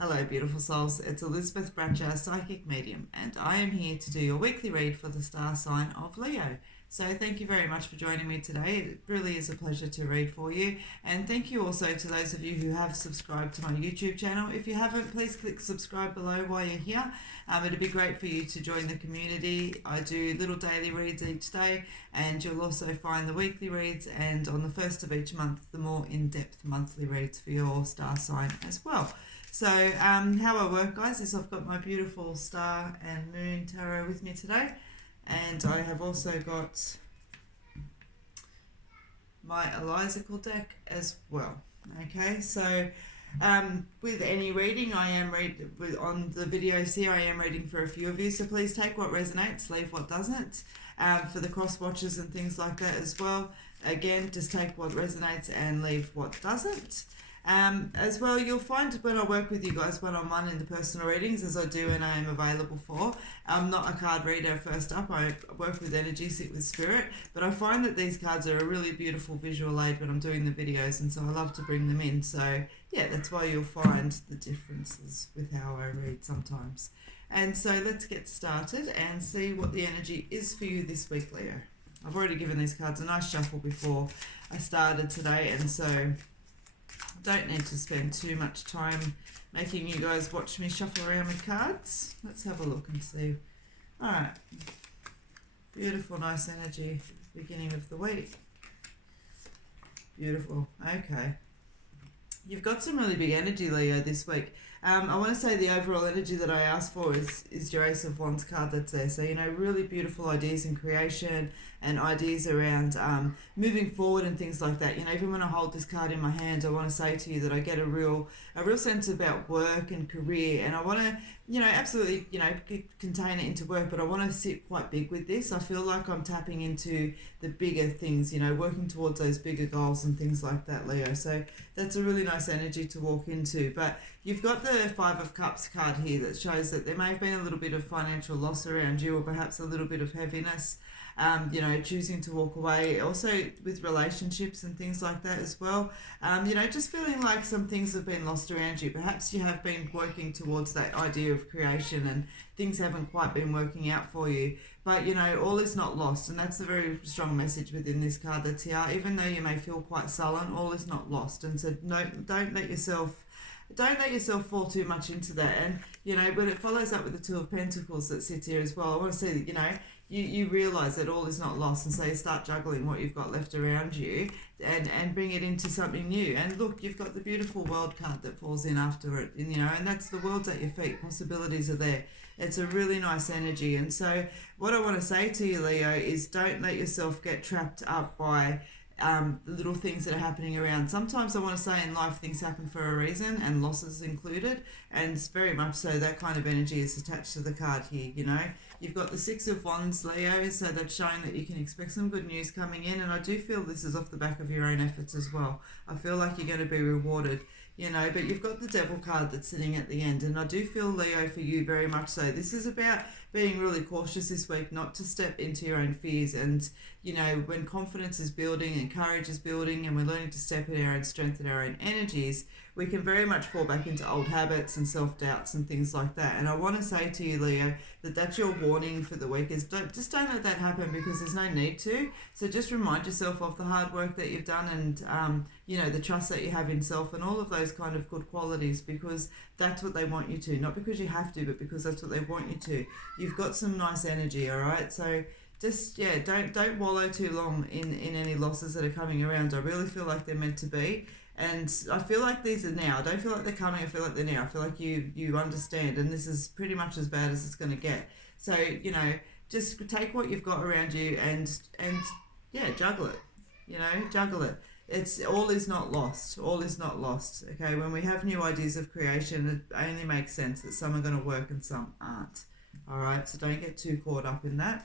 Hello, beautiful souls. It's Elizabeth Bratcher, psychic medium, and I am here to do your weekly read for the star sign of Leo. So, thank you very much for joining me today. It really is a pleasure to read for you. And thank you also to those of you who have subscribed to my YouTube channel. If you haven't, please click subscribe below while you're here. It'd be great for you to join the community. I do little daily reads each day, and you'll also find the weekly reads, and on the first of each month, the more in-depth monthly reads for your star sign as well. So how I work, guys, is I've got my beautiful star and moon tarot with me today, and I have also got my Elizacle deck as well. Okay, so with any reading, I am on the videos here, I am reading for a few of you, so please take what resonates, leave what doesn't. For the cross watches and things like that as well, again, just take what resonates and leave what doesn't. As well, you'll find when I work with you guys one-on-one in the personal readings, as I do and I am available for, I'm not a card reader first up, I work with energy, sit with spirit, but I find that these cards are a really beautiful visual aid when I'm doing the videos, and so I love to bring them in. So yeah, that's why you'll find the differences with how I read sometimes. And so let's get started and see what the energy is for you this week, Leo. I've already given these cards a nice shuffle before I started today, and so don't need to spend too much time making you guys watch me shuffle around with cards. Let's have a look and see. Alright, beautiful, nice energy, beginning of the week. Beautiful, okay. You've got some really big energy, Leo, this week. I want to say the overall energy that I asked for is your Ace of Wands card that's there. So, you know, really beautiful ideas in creation and ideas around moving forward and things like that. You know, even when I hold this card in my hand, I want to say to you that I get a real sense about work and career, and I want to, you know, absolutely, you know, contain it into work, but I want to sit quite big with this. I feel like I'm tapping into the bigger things, you know, working towards those bigger goals and things like that, Leo. So that's a really nice energy to walk into. But you've got the Five of Cups card here that shows that there may have been a little bit of financial loss around you, or perhaps a little bit of heaviness, you know, choosing to walk away. Also with relationships and things like that as well. You know, just feeling like some things have been lost around you. Perhaps you have been working towards that idea of creation and things haven't quite been working out for you. But, you know, all is not lost, and that's a very strong message within this card that's here. Even though you may feel quite sullen, all is not lost. And so no, don't let yourself fall too much into that. And, you know, when it follows up with the Two of Pentacles that sits here as well, I want to see that, you know, you realise that all is not lost, and so you start juggling what you've got left around you and bring it into something new. And look, you've got the beautiful World card that falls in after it, and, you know, and that's the world's at your feet. Possibilities are there. It's a really nice energy. And so what I want to say to you, Leo, is don't let yourself get trapped up by the little things that are happening around. Sometimes I want to say in life things happen for a reason, and losses included, and it's very much so that kind of energy is attached to the card here. You know, you've got the Six of Wands, Leo, so that's showing that you can expect some good news coming in, and I do feel this is off the back of your own efforts as well. I feel like you're going to be rewarded, you know. But you've got the Devil card that's sitting at the end, and I do feel, Leo, for you very much so, this is about being really cautious this week, not to step into your own fears. And, you know, when confidence is building and courage is building, and we're learning to step in our own strength and our own energies, we can very much fall back into old habits and self-doubts and things like that. And I want to say to you, Leo, that that's your warning for the week, is don't let that happen, because there's no need to. So just remind yourself of the hard work that you've done, and you know, the trust that you have in self, and all of those kind of good qualities, because that's what they want you to, not because you have to, but because that's what they want you to. You've got some nice energy, all right? So just, yeah, don't wallow too long in any losses that are coming around. I really feel like they're meant to be. And I feel like these are now. I don't feel like they're coming, I feel like they're now. I feel like you understand, and this is pretty much as bad as it's going to get. So, you know, just take what you've got around you and yeah, juggle it. You know, juggle it. It's all is not lost. All is not lost. Okay, when we have new ideas of creation, it only makes sense that some are going to work and some aren't. All right, so don't get too caught up in that.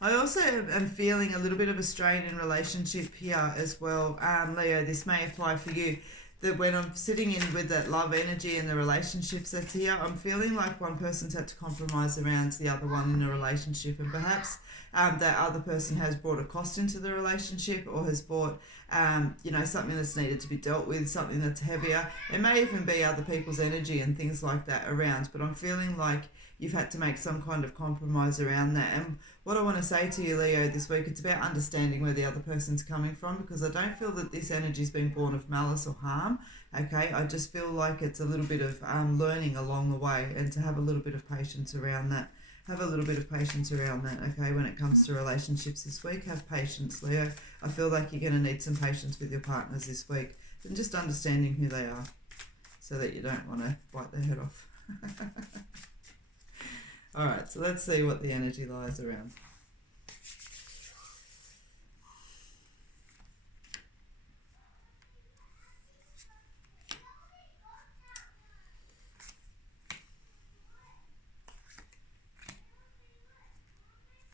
I also am feeling a little bit of a strain in relationship here as well. Leo, this may apply for you. That when I'm sitting in with that love energy and the relationships that's here, I'm feeling like one person's had to compromise around the other one in a relationship, and perhaps that other person has brought a cost into the relationship, or has brought something that's needed to be dealt with, something that's heavier. It may even be other people's energy and things like that around, but I'm feeling like you've had to make some kind of compromise around that. And what I want to say to you, Leo, this week, it's about understanding where the other person's coming from, because I don't feel that this energy's been born of malice or harm. Okay, I just feel like it's a little bit of learning along the way, and to have a little bit of patience around that. Have a little bit of patience around that, okay, when it comes to relationships this week. Have patience, Leo. I feel like you're going to need some patience with your partners this week, and just understanding who they are so that you don't want to bite their head off. All right, so let's see what the energy lies around.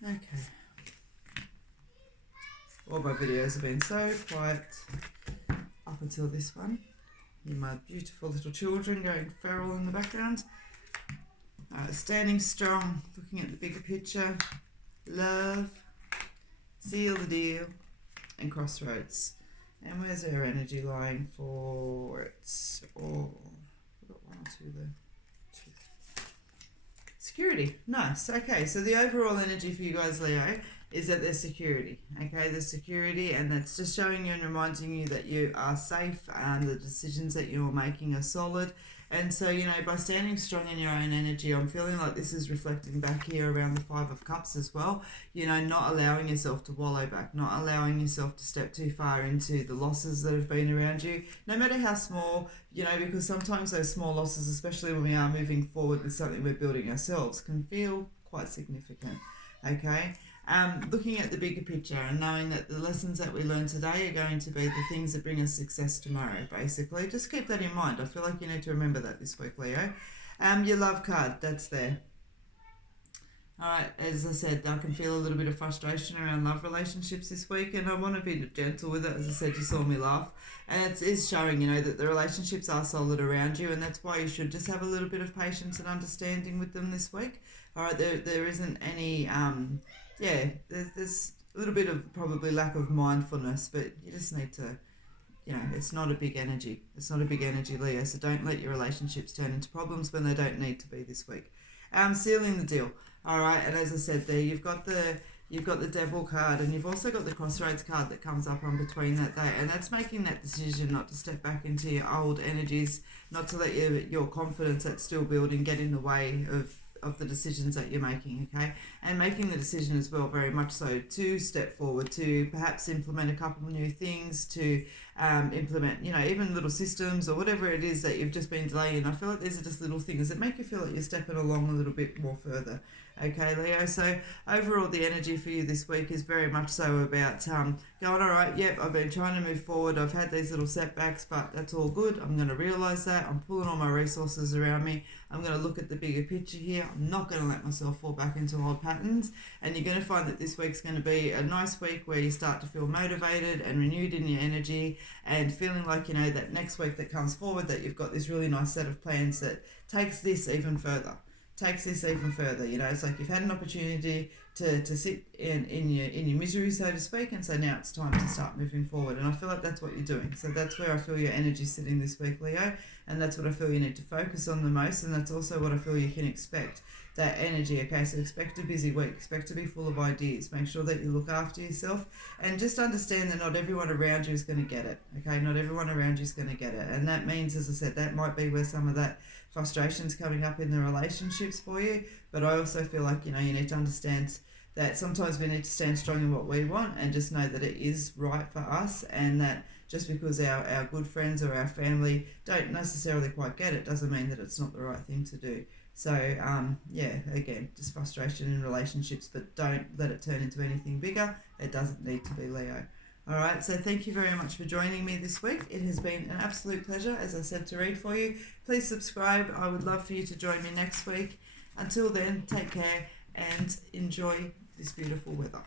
Okay. All my videos have been so quiet up until this one. You my beautiful little children going feral in the background. Standing strong, looking at the bigger picture, love, seal the deal, and crossroads. And where's our energy lying for it? Oh, we've got one or two there. Security. Nice. Okay, so the overall energy for you guys, Leo, is that there's security. Okay, there's security, and that's just showing you and reminding you that you are safe, and the decisions that you're making are solid. And so, by standing strong in your own energy, I'm feeling like this is reflecting back here around the Five of Cups as well. Not allowing yourself to wallow back, not allowing yourself to step too far into the losses that have been around you, no matter how small, because sometimes those small losses, especially when we are moving forward with something we're building ourselves, can feel quite significant, okay? Looking at the bigger picture and knowing that the lessons that we learn today are going to be the things that bring us success tomorrow, basically. Just keep that in mind. I feel like you need to remember that this week, Leo. Your love card, that's there. All right, as I said, I can feel a little bit of frustration around love relationships this week, and I want to be gentle with it. As I said, you saw me laugh, and it is showing, that the relationships are solid around you, and that's why you should just have a little bit of patience and understanding with them this week. All right, there isn't any, there's a little bit of probably lack of mindfulness, but you just need to, it's not a big energy. It's not a big energy, Leo, so don't let your relationships turn into problems when they don't need to be this week. Sealing the deal. All right, and as I said there, you've got the Devil card, and you've also got the Crossroads card that comes up on between that day, and that's making that decision not to step back into your old energies, not to let your confidence that's still building get in the way of the decisions that you're making, okay? And making the decision as well, very much so, to step forward, to perhaps implement a couple of new things, to implement, even little systems or whatever it is that you've just been delaying. I feel like these are just little things that make you feel like you're stepping along a little bit more further. Okay, Leo, so overall the energy for you this week is very much so about going, all right, yep, I've been trying to move forward, I've had these little setbacks, but that's all good. I'm going to realise that. I'm pulling all my resources around me. I'm going to look at the bigger picture here. I'm not going to let myself fall back into old patterns, and you're going to find that this week's going to be a nice week where you start to feel motivated and renewed in your energy, and feeling like, that next week that comes forward, that you've got this really nice set of plans that takes this even further. It's like you've had an opportunity to sit in your misery, so to speak, and so now it's time to start moving forward. And I feel like that's what you're doing. So that's where I feel your energy sitting this week, Leo, and that's what I feel you need to focus on the most, and that's also what I feel you can expect, that energy. Okay, so expect a busy week, expect to be full of ideas, make sure that you look after yourself, and just understand that not everyone around you is going to get it. Okay, not everyone around you is going to get it, and that means, as I said, that might be where some of that frustrations coming up in the relationships for you. But I also feel like, you need to understand that sometimes we need to stand strong in what we want, and just know that it is right for us, and that just because our good friends or our family don't necessarily quite get it doesn't mean that it's not the right thing to do. So again, just frustration in relationships, but don't let it turn into anything bigger. It doesn't need to be, Leo. All right, so thank you very much for joining me this week. It has been an absolute pleasure, as I said, to read for you. Please subscribe. I would love for you to join me next week. Until then, take care and enjoy this beautiful weather.